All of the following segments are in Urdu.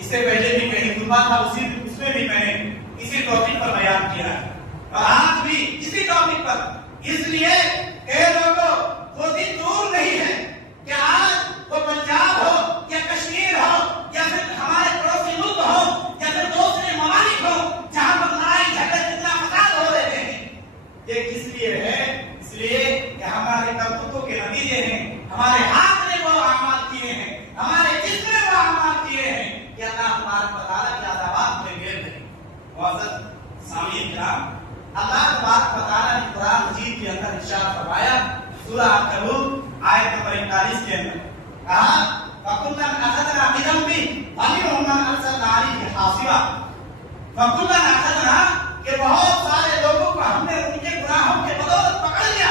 اس سے پہلے بھی کہیں خطبہ تھا، اس میں بھی میں نے اسی ٹاپک پر بیان کیا ہے، اور آج بھی اسی ٹاپک پر، اس لیے اے لوگوں وہ دن دور نہیں ہے کہ آج وہ پنجاب ہو یا کشمیر ہو یا پھر ہمارے پڑوسی ملک ہو یا پھر دوسرے ممالک ہو جہاں پر لڑائی جھگڑے کتنا فساد ہو رہے ہیں، یہ کس لیے ہے؟ اس لیے کہ ہمارے کرتوتوں کے نتیجے ہیں، ہمارے ہاتھ نے وہ اعمال کیے ہیں، ہمارے جسم نے وہ اعمال کیے ہیں کہ اللہ تبارک و تعالیٰ کی عذابات میں گرد ہیں۔ معزز سامعین کرام، اللہ تبارک و تعالیٰ نے قرآن مجید کے اندر ارشاد فرمایا، سورہ عنکبوت آیت نمبر 41 کے اندر کہا فَكُلًّا أَخَذْنَا بِذَنبِهِ وَمِنْهُم مَّنْ أَرْسَلْنَا عَلَيْهِ حَاصِبًا، فَكُلًّا أَخَذْنَا کہ بہت سارے لوگوں کو ہم نے ان کے گناہوں کے بدولت پکڑ لیا،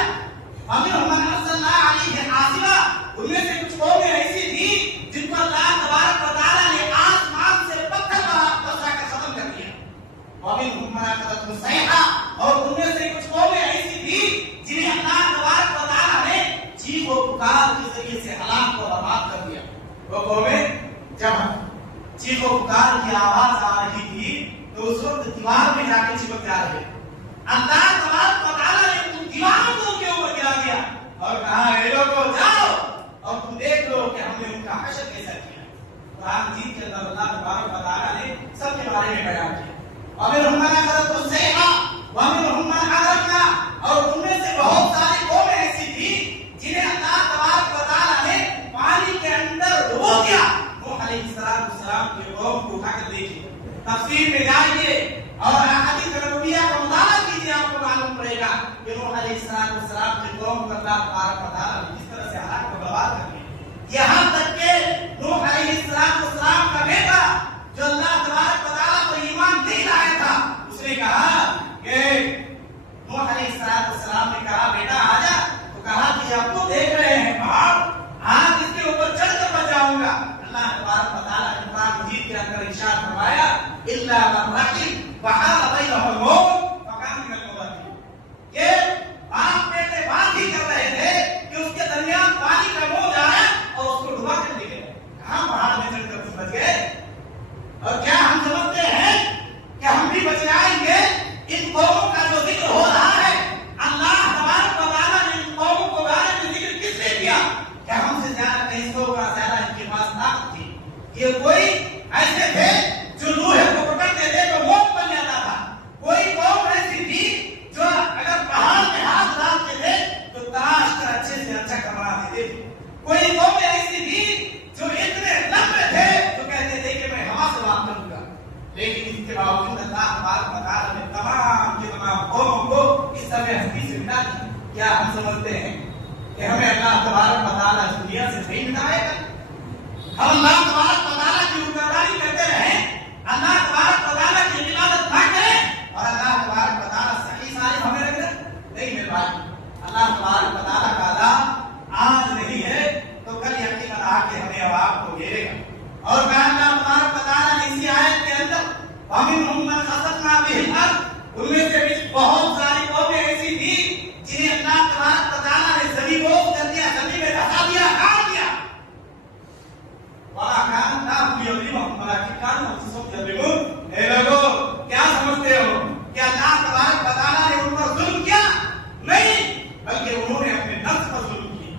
وَمِنْهُم مَّنْ أَرْسَلْنَا عَلَيْهِ حَاصِبًا، ان میں سے کچھ قومیں ایسی تھی جن کو اللہ تبارک و تعالیٰ نے آسمان سے پتھر برسا کر ختم کر دیا، وَمِنْهُم مَّنْ أَخَذَتْهُ الصَّيْحَةُ، اور ان میں سے کچھ قومیں ایسی تھی جنہیں اللہ تبارک و تعالیٰ نے چیخ و پکار کے ذریعے سے ہلاک و برباد کر دیا۔ وہ قومیں جب چیخ و پکار کی آواز آ رہی تھی تو اس وقت دیوار میں جا کے چپک جا رہے، اللہ تبارک و تعالیٰ نے ان دیواروں کو ان کے اوپر گرا دیا اور کہا اے لوگوں جاؤ اور تم دیکھ لو کہ ہم نے ان کا حشر کیسا کیا۔ قرآن مجید کے اندر اللہ تبارک و تعالیٰ نے سب کے بارے میں بیان کیا، وَمِنْهُم مَّنْ أَخَذَتْهُ الصَّيْحَةُ وَمِنْهُم مَّنْ أَغْرَقْنَا، اور ان میں سے بہت ساری قومیں ایسی تھی جنہیں اللہ تبارک و تعالیٰ نے پانی کے اندر ڈبو دیا۔ نوح علیہ السلام کے قوم کو اٹھا کر دیکھیے، تفسیر میں جائیے اور احادیث نبویہ کا مطالعہ کیجیے، آپ کو معلوم پڑے گا کہ نوح علیہ السلام کے قوم کو اللہ تبارک و تعالیٰ نے کس طرح سے ہلاک و برباد کر دیا۔ یہاں تک کہ نوح علیہ السلام کا بیٹا جو اللہ تبارک و تعالیٰ کو ایمان نہیں لایا تھا، اس نے کہا کہ نوح علیہ السلام نے کہا بیٹا آجا، تو کہا کہ آپ کو دیکھ رہے ہیں پہاڑ، آج اس کے اوپر چڑھ کر میں جاؤں گا۔ اللہ تبارک و تعالیٰ نے قرآن مجید کے اندر ارشاد فرمایا الا من رحم وحال بینہم الموت فکان من المغرقین، کہ باپ بیٹے بات ہی کر رہے تھے کہ اس کے درمیان پانی کا موج آیا اور اس کو ڈبا کر لے گئے، کہاں پہاڑ میں چڑھ کر بچ گئے؟ اور کیا ہم سمجھتے ہیں کہ ہم بھی بچ جائیں گے؟ ان قوموں کا جو ذکر ہو رہا ہے، اللہ تبارک و تعالیٰ نے ان قوموں کو بارے میں ذکر کس نے کیا؟ کہ ہم سے زیادہ کئی سو کا زیادہ ان کے پاس طاقت تھی، یہ کوئی ایسے تھے جو لوہے کو پکڑتے تھے تو موت بن جاتا تھا، کوئی قوم ایسی تھی جو اگر پہاڑ میں ہاتھ ڈالتے تھے تو تراش کر اچھے سے اچھا کروا دیتے تھے، کوئی قوم ایسی تھی جو اتنے لمبے تھے تو کہتے تھے کہ میں ہوا سے بات کروں گا، لیکن اس کے باوجود اللہ تبارک و تعالیٰ نے تمام کے تمام قوموں کو اس طرح ہستی سے مٹا دیا۔ کیا ہم سمجھتے ہیں کہ ہمیں اللہ تبارک و تعالیٰ اس دنیا سے نہیں مٹائے گا؟ ہم اللہ تبارک و تعالیٰ کی روبرداری کرتے رہیں، اللہ تبارک و تعالیٰ کی عبادت نہ کریں اور اللہ تبارک و تعالیٰ صحیح سالم ہمیں رکھ دے؟ نہیں میرے بھائی، اللہ تبارک و تعالیٰ کا عذاب آج نہیں ہے تو کل یقیناً آ کے ہمیں اور آپ کو گھیرے گا۔ اور کہا اللہ تبارک و تعالیٰ نے اسی آیت کے اندر وَمِنْهُم مَّنْ خَسَفْنَا بِهِ الْأَرْضَ، ان میں سے بھی بہت ساری قومیں ایسی تھی جنہیں اللہ تبارک و تعالیٰ نے زمین کو کر دیا، زمین میں دھسا دیا، کاٹ دیا۔ وَمَا كَانَ اللَّهُ لِيَظْلِمَهُمْ وَلَٰكِن كَانُوا أَنفُسَهُمْ يَظْلِمُونَ۔ اے لوگوں کیا سمجھتے ہو کہ اللہ تبارک و تعالیٰ نے ان پر ظلم کیا؟ نہیں، بلکہ انہوں نے اپنے نفس پر ظلم کیا۔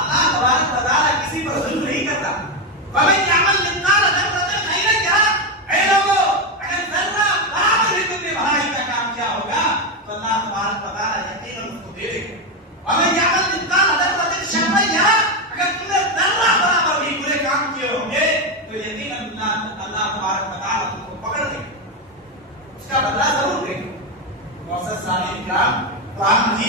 اللہ تبارک و تعالیٰ کسی پر ظلم نہیں کرتا۔ وَمَن يَعْمَلْ مِثْقَالَ ذَرَّةٍ خَيْرًا يَرَهُ، اے لوگوں اگر ذرہ برابر بھی تم نے بھلائی کا کام کیا ہوگا تو اللہ تبارک و تعالیٰ یقیناً اس کو دے دے گا۔ وَمَن يَعْمَلْ مِثْقَالَ ذَرَّةٍ شَرًّا يَرَهُ، اگر تم نے ذرہ برابر بھی برے کام کیے ہوں گے تو یقیناً اللہ تبارک و تعالیٰ تم کو پکڑ دے گا، اس کا بدلہ ضرور دے گا۔ معزز سامعین کرام، قرآن مجید